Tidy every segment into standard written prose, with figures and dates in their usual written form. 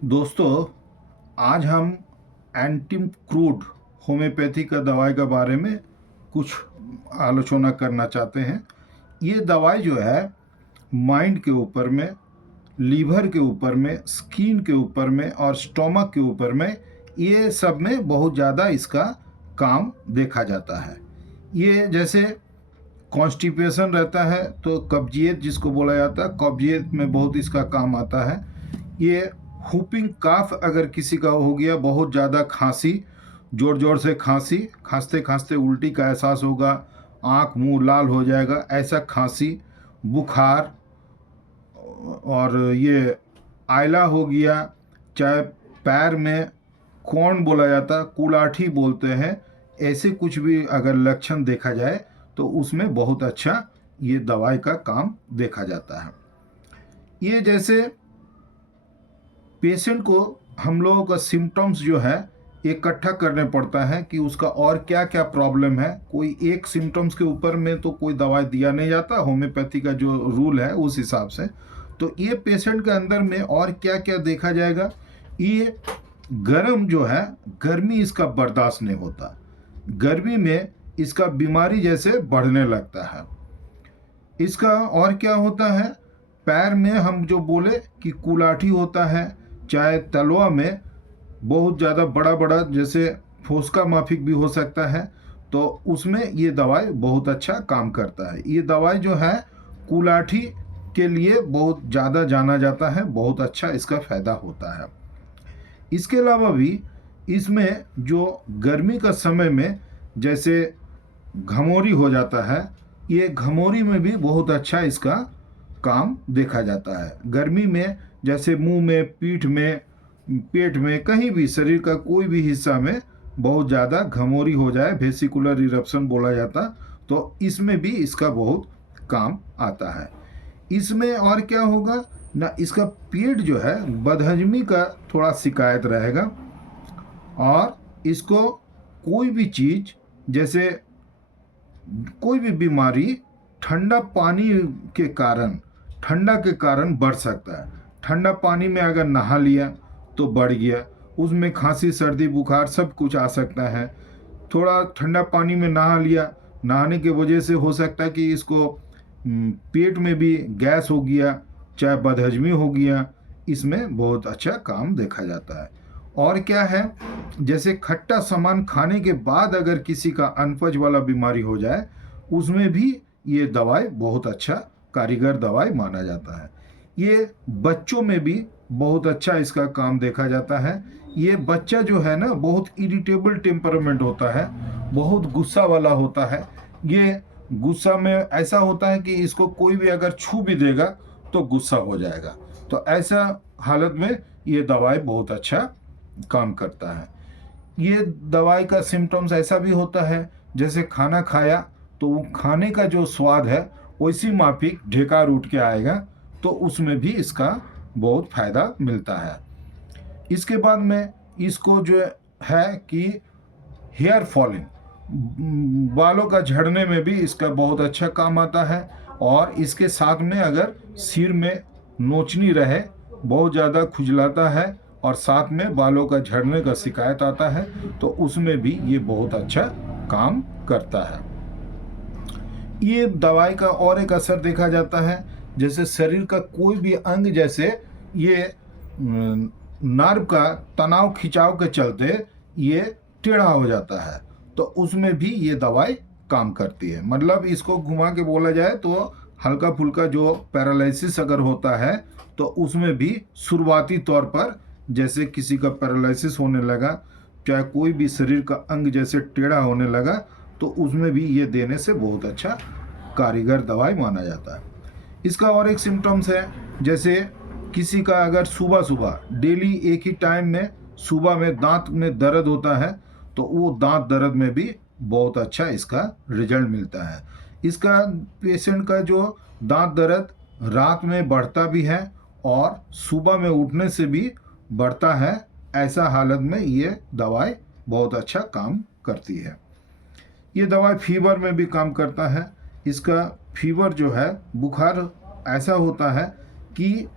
दोस्तों, आज हम एंटी क्रूड होम्योपैथी का दवाई के बारे में कुछ आलोचना करना चाहते हैं। ये दवाई जो है माइंड के ऊपर में, लीवर के ऊपर में, स्किन के ऊपर में और स्टोमक के ऊपर में, ये सब में बहुत ज़्यादा इसका काम देखा जाता है। ये जैसे कॉन्स्टिपेशन रहता है तो कब्जियत जिसको बोला जाता है, कब्जियत में बहुत इसका काम आता है। ये हुपिंग काफ अगर किसी का हो गया, बहुत ज़्यादा खांसी, ज़ोर ज़ोर से खांसी, खांसते खांसते उल्टी का एहसास होगा, आँख मुंह लाल हो जाएगा, ऐसा खांसी, बुखार, और ये आयला हो गया, चाहे पैर में कौन बोला जाता, कुलाठी बोलते हैं, ऐसे कुछ भी अगर लक्षण देखा जाए तो उसमें बहुत अच्छा ये दवाई का काम देखा जाता है। ये जैसे पेशेंट को हम लोगों का सिम्टम्स जो है इकट्ठा करने पड़ता है कि उसका और क्या क्या प्रॉब्लम है। कोई एक सिम्टम्स के ऊपर में तो कोई दवाई दिया नहीं जाता, होम्योपैथी का जो रूल है उस हिसाब से। तो ये पेशेंट के अंदर में और क्या क्या देखा जाएगा, ये गर्म जो है, गर्मी इसका बर्दाश्त नहीं होता, गर्मी में इसका बीमारी जैसे बढ़ने लगता है। इसका और क्या होता है, पैर में हम जो बोले कि कुलाठी होता है, चाहे तलवा में बहुत ज़्यादा बड़ा बड़ा जैसे फोस्का माफिक भी हो सकता है, तो उसमें ये दवाई बहुत अच्छा काम करता है। ये दवाई जो है कुलाठी के लिए बहुत ज़्यादा जाना जाता है, बहुत अच्छा इसका फ़ायदा होता है। इसके अलावा भी इसमें जो गर्मी का समय में जैसे घमौरी हो जाता है, ये घमौरी में भी बहुत अच्छा इसका काम देखा जाता है। गर्मी में जैसे मुंह में, पीठ में, पेट में, कहीं भी शरीर का कोई भी हिस्सा में बहुत ज़्यादा घमौरी हो जाए, वेसिकुलर इरप्शन बोला जाता, तो इसमें भी इसका बहुत काम आता है। इसमें और क्या होगा ना, इसका पेट जो है बदहजमी का थोड़ा शिकायत रहेगा, और इसको कोई भी चीज़ जैसे कोई भी बीमारी ठंडा पानी के कारण, ठंडा के कारण बढ़ सकता है। ठंडा पानी में अगर नहा लिया तो बढ़ गया, उसमें खांसी, सर्दी, बुखार सब कुछ आ सकता है। थोड़ा ठंडा पानी में नहा लिया, नहाने की वजह से हो सकता है कि इसको पेट में भी गैस हो गया, चाहे बदहजमी हो गया, इसमें बहुत अच्छा काम देखा जाता है। और क्या है, जैसे खट्टा सामान खाने के बाद अगर किसी का अनपच वाला बीमारी हो जाए, उसमें भी ये दवाई बहुत अच्छा कारीगर दवाई माना जाता है। ये बच्चों में भी बहुत अच्छा इसका काम देखा जाता है। ये बच्चा जो है ना, बहुत इरिटेबल टेम्परामेंट होता है, बहुत गुस्सा वाला होता है। ये गुस्सा में ऐसा होता है कि इसको कोई भी अगर छू भी देगा तो गुस्सा हो जाएगा। तो ऐसा हालत में ये दवाई बहुत अच्छा काम करता है। ये दवाई का सिम्टम्स ऐसा भी होता है, जैसे खाना खाया तो वो खाने का जो स्वाद है वैसी माफिक ढेकार उठ के आएगा, तो उसमें भी इसका बहुत फ़ायदा मिलता है। इसके बाद में इसको जो है कि हेयर फॉलिंग, बालों का झड़ने में भी इसका बहुत अच्छा काम आता है। और इसके साथ में अगर सिर में नोचनी रहे, बहुत ज़्यादा खुजलाता है और साथ में बालों का झड़ने का शिकायत आता है, तो उसमें भी ये बहुत अच्छा काम करता है। ये दवाई का और एक असर देखा जाता है, जैसे शरीर का कोई भी अंग, जैसे ये नर्व का तनाव खिंचाव के चलते ये टेढ़ा हो जाता है, तो उसमें भी ये दवाई काम करती है। मतलब इसको घुमा के बोला जाए तो हल्का फुल्का जो पैरालिसिस अगर होता है, तो उसमें भी शुरुआती तौर पर जैसे किसी का पैरालिसिस होने लगा, चाहे कोई भी शरीर का अंग जैसे टेढ़ा होने लगा, तो उसमें भी ये देने से बहुत अच्छा कारीगर दवाई माना जाता है। इसका और एक सिम्टम्स है, जैसे किसी का अगर सुबह सुबह डेली एक ही टाइम में सुबह में दांत में दर्द होता है, तो वो दांत दर्द में भी बहुत अच्छा इसका रिजल्ट मिलता है। इसका पेशेंट का जो दांत दर्द रात में बढ़ता भी है और सुबह में उठने से भी बढ़ता है, ऐसा हालत में ये दवाई बहुत अच्छा काम करती है। ये दवाई फीवर में भी काम करता है। इसका फीवर जो है, बुखार ऐसा होता है कि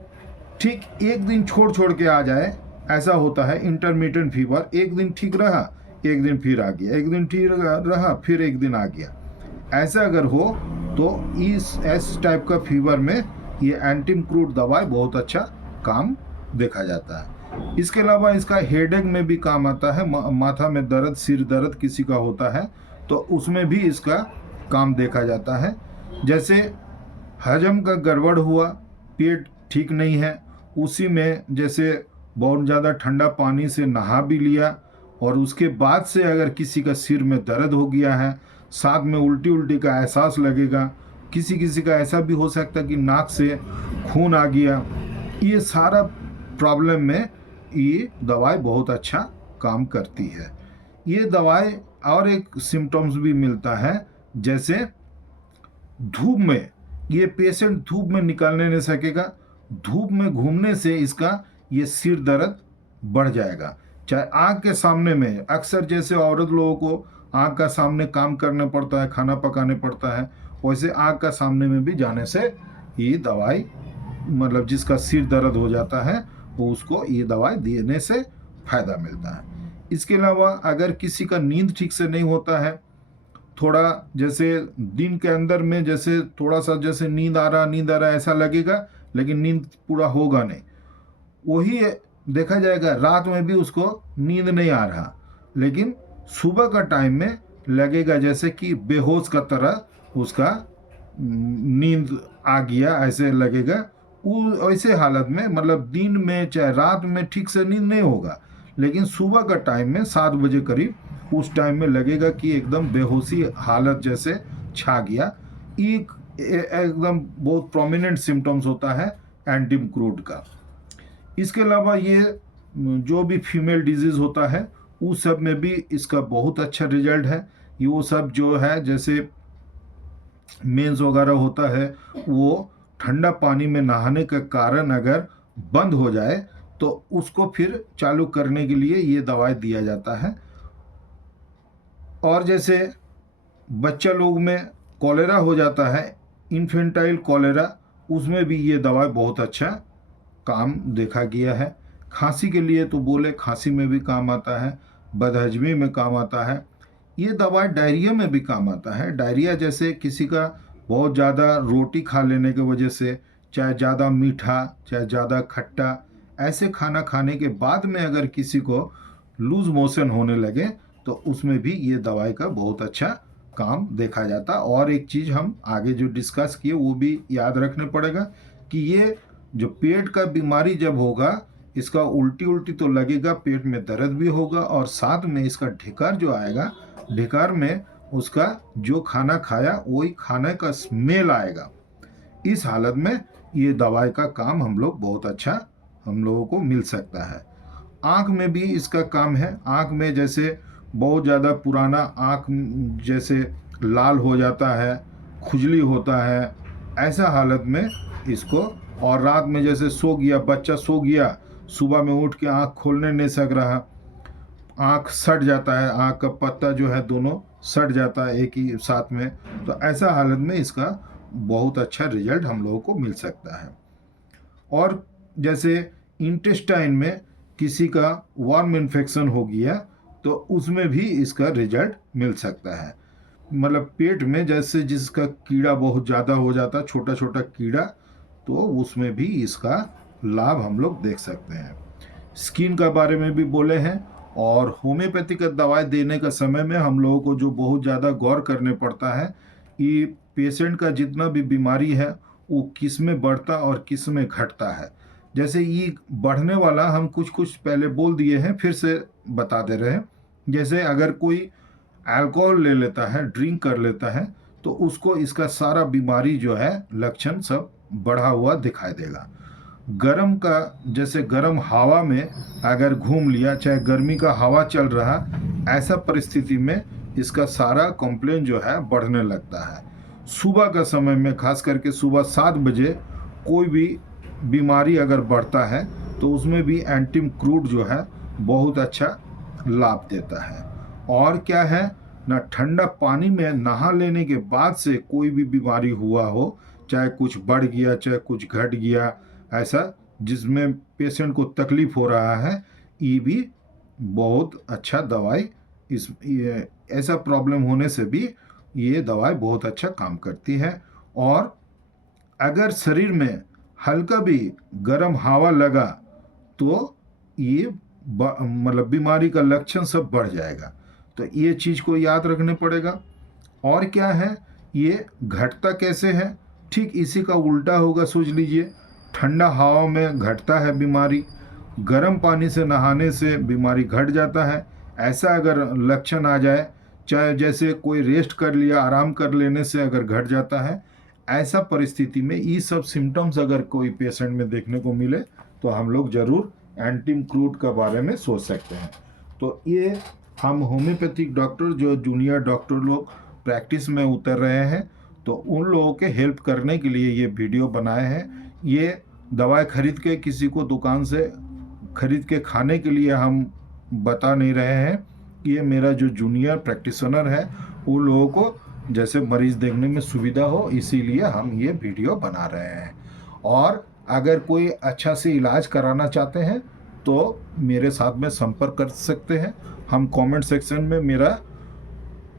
ठीक एक दिन छोड़ छोड़ के आ जाए, ऐसा होता है इंटरमिटेंट फीवर, एक दिन ठीक रहा, एक दिन फिर आ गया, एक दिन ठीक रहा, फिर एक दिन आ गया। ऐसा अगर हो तो इस टाइप का फीवर में ये एंटीक्रूड दवाई बहुत अच्छा काम देखा जाता है। इसके अलावा इसका हेडेक में भी काम आता है। माथा में दर्द, सिर दर्द किसी का होता है तो उसमें भी इसका काम देखा जाता है। जैसे हजम का गड़बड़ हुआ, पेट ठीक नहीं है, उसी में जैसे बहुत ज़्यादा ठंडा पानी से नहा भी लिया और उसके बाद से अगर किसी का सिर में दर्द हो गया है, साथ में उल्टी उल्टी का एहसास लगेगा, किसी किसी का ऐसा भी हो सकता है कि नाक से खून आ गया, ये सारा प्रॉब्लम में ये दवाई बहुत अच्छा काम करती है। ये दवाई और एक सिम्टम्स भी मिलता है, जैसे धूप में, ये पेशेंट धूप में निकलने नहीं सकेगा, धूप में घूमने से इसका ये सिर दर्द बढ़ जाएगा। चाहे आँख के सामने में, अक्सर जैसे औरत लोगों को आँख का सामने काम करना पड़ता है, खाना पकाने पड़ता है, वैसे आँख का सामने में भी जाने से ये दवाई, मतलब जिसका सिर दर्द हो जाता है वो उसको ये दवाई देने से फ़ायदा मिलता है। इसके अलावा अगर किसी का नींद ठीक से नहीं होता है, थोड़ा जैसे दिन के अंदर में जैसे थोड़ा सा जैसे नींद आ रहा ऐसा लगेगा, लेकिन नींद पूरा होगा नहीं, वही देखा जाएगा रात में भी उसको नींद नहीं आ रहा, लेकिन सुबह का टाइम में लगेगा जैसे कि बेहोश का तरह उसका नींद आ गया, ऐसे लगेगा। ऐसे हालत में, मतलब दिन में चाहे रात में ठीक से नींद नहीं होगा, लेकिन सुबह का टाइम में 7 बजे करीब उस टाइम में लगेगा कि एकदम बेहोशी हालत जैसे छा गया। एकदम बहुत प्रोमिनेंट सिम्टम्स होता है एंटीक्रूड का। इसके अलावा ये जो भी फीमेल डिजीज़ होता है उस सब में भी इसका बहुत अच्छा रिजल्ट है। ये वो सब जो है जैसे मेंस वगैरह होता है, वो ठंडा पानी में नहाने का कारण अगर बंद हो जाए तो उसको फिर चालू करने के लिए ये दवाई दिया जाता है। और जैसे बच्चा लोग में कॉलेरा हो जाता है, इन्फेंटाइल कॉलेरा, उसमें भी ये दवाई बहुत अच्छा काम देखा गया है। खांसी के लिए तो बोले, खांसी में भी काम आता है, बदहजमी में काम आता है। ये दवाई डायरिया में भी काम आता है। डायरिया जैसे किसी का बहुत ज़्यादा रोटी खा लेने की वजह से, चाहे ज़्यादा मीठा चाहे ज़्यादा खट्टा, ऐसे खाना खाने के बाद में अगर किसी को लूज मोशन होने लगे तो उसमें भी ये दवाई का बहुत अच्छा काम देखा जाता। और एक चीज़ हम आगे जो डिस्कस किए वो भी याद रखने पड़ेगा कि ये जो पेट का बीमारी जब होगा, इसका उल्टी उल्टी तो लगेगा, पेट में दर्द भी होगा और साथ में इसका ढिकार जो आएगा, ढिकार में उसका जो खाना खाया वही खाने का स्मेल आएगा। इस हालत में ये दवाई का काम हम लोग बहुत अच्छा हम लोगों को मिल सकता है। आँख में भी इसका काम है। आँख में जैसे बहुत ज़्यादा पुराना आँख जैसे लाल हो जाता है, खुजली होता है, ऐसा हालत में इसको, और रात में जैसे सो गया बच्चा, सो गया, सुबह में उठ के आँख खोलने नहीं सक रहा, आँख सट जाता है, आँख का पत्ता जो है दोनों सट जाता है एक ही साथ में, तो ऐसा हालत में इसका बहुत अच्छा रिजल्ट हम लोगों को मिल सकता है। और जैसे इंटेस्टाइन में किसी का वार्म इन्फेक्शन हो गया तो उसमें भी इसका रिजल्ट मिल सकता है। मतलब पेट में जैसे जिसका कीड़ा बहुत ज़्यादा हो जाता है, छोटा छोटा कीड़ा, तो उसमें भी इसका लाभ हम लोग देख सकते हैं। स्किन का बारे में भी बोले हैं। और होम्योपैथी का दवाई देने का समय में हम लोगों को जो बहुत ज़्यादा गौर करने पड़ता है कि पेशेंट का जितना भी बीमारी है वो किस में बढ़ता और किस में घटता है। जैसे ये बढ़ने वाला हम कुछ कुछ पहले बोल दिए हैं, फिर से बता दे रहे हैं। जैसे अगर कोई अल्कोहल ले लेता है, ड्रिंक कर लेता है, तो उसको इसका सारा बीमारी जो है लक्षण सब बढ़ा हुआ दिखाई देगा। गर्म का, जैसे गर्म हवा में अगर घूम लिया, चाहे गर्मी का हवा चल रहा, ऐसा परिस्थिति में इसका सारा कंप्लेन जो है बढ़ने लगता है। सुबह का समय में, खास करके सुबह 7 बजे कोई भी बीमारी अगर बढ़ता है तो उसमें भी एंटीक्रूड जो है बहुत अच्छा लाभ देता है। और क्या है ना, ठंडा पानी में नहा लेने के बाद से कोई भी बीमारी हुआ हो, चाहे कुछ बढ़ गया चाहे कुछ घट गया, ऐसा जिसमें पेशेंट को तकलीफ हो रहा है, ये भी बहुत अच्छा दवाई, ऐसा प्रॉब्लम होने से भी ये दवाई बहुत अच्छा काम करती है। और अगर शरीर में हल्का भी गर्म हवा लगा तो ये मतलब बीमारी का लक्षण सब बढ़ जाएगा। तो ये चीज़ को याद रखने पड़ेगा। और क्या है, ये घटता कैसे है, ठीक इसी का उल्टा होगा। सोच लीजिए, ठंडा हवा में घटता है बीमारी, गर्म पानी से नहाने से बीमारी घट जाता है। ऐसा अगर लक्षण आ जाए, चाहे जैसे कोई रेस्ट कर लिया, आराम कर लेने से अगर घट जाता है, ऐसा परिस्थिति में ये सब सिम्टम्स अगर कोई पेशेंट में देखने को मिले तो हम लोग ज़रूर एंटीक्रूड के बारे में सोच सकते हैं। तो ये हम होम्योपैथिक डॉक्टर जो जूनियर डॉक्टर लोग प्रैक्टिस में उतर रहे हैं, तो उन लोगों के हेल्प करने के लिए ये वीडियो बनाए हैं। ये दवाई खरीद के किसी को दुकान से खरीद के खाने के लिए हम बता नहीं रहे हैं। ये मेरा जो जूनियर प्रैक्टिशनर है, उन लोगों को जैसे मरीज़ देखने में सुविधा हो, इसीलिए हम ये वीडियो बना रहे हैं। और अगर कोई अच्छा से इलाज कराना चाहते हैं तो मेरे साथ में संपर्क कर सकते हैं। हम कमेंट सेक्शन में मेरा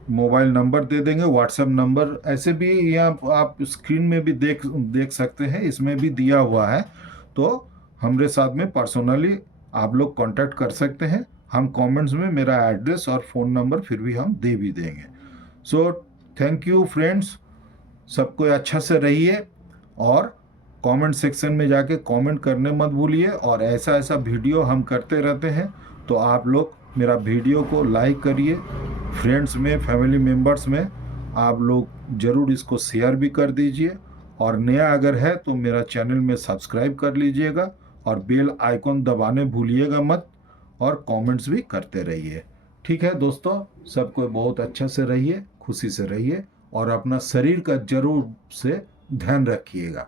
मोबाइल नंबर दे देंगे, व्हाट्सएप नंबर ऐसे भी यहाँ आप स्क्रीन में भी देख सकते हैं, इसमें भी दिया हुआ है। तो हमारे साथ में पर्सनली आप लोग कांटेक्ट कर सकते हैं। हम कमेंट्स में मेरा एड्रेस और फ़ोन नंबर फिर भी हम दे भी देंगे। सो थैंक यू फ्रेंड्स, सबको अच्छा से रहिए और कमेंट सेक्शन में जाके कमेंट करने मत भूलिए। और ऐसा ऐसा वीडियो हम करते रहते हैं, तो आप लोग मेरा वीडियो को लाइक करिए, फ्रेंड्स में, फैमिली मेम्बर्स में आप लोग ज़रूर इसको शेयर भी कर दीजिए। और नया अगर है तो मेरा चैनल में सब्सक्राइब कर लीजिएगा और बेल आइकॉन दबाने भूलिएगा मत, और कमेंट्स भी करते रहिए। ठीक है दोस्तों, सबको बहुत अच्छा से रहिए, खुशी से रहिए और अपना शरीर का जरूर से ध्यान रखिएगा।